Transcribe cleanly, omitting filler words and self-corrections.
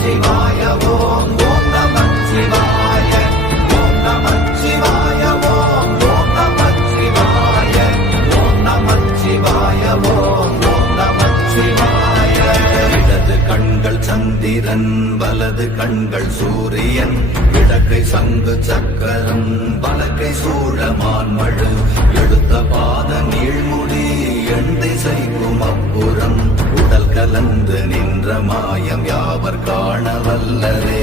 சிவாய ஓம் ஓம் நம சிவாய ஓம் நம சிவாய ஓம் ஓம் நம சிவாய ஓம் நம சிவாய ஓம் ஓம் நம சிவாய. இடது கண்கள் சந்திரன் வலது கண்கள் சூரியன் இடக்கை சங்கு சக்கரம் வலக்கை சூழமான்மழு எடுத்த பாத நீழ்முடி எண் திசைக்கும் அப்புறம் உடல் கலந்து நின்ற மாயம் யாவர் காண வல்லரே.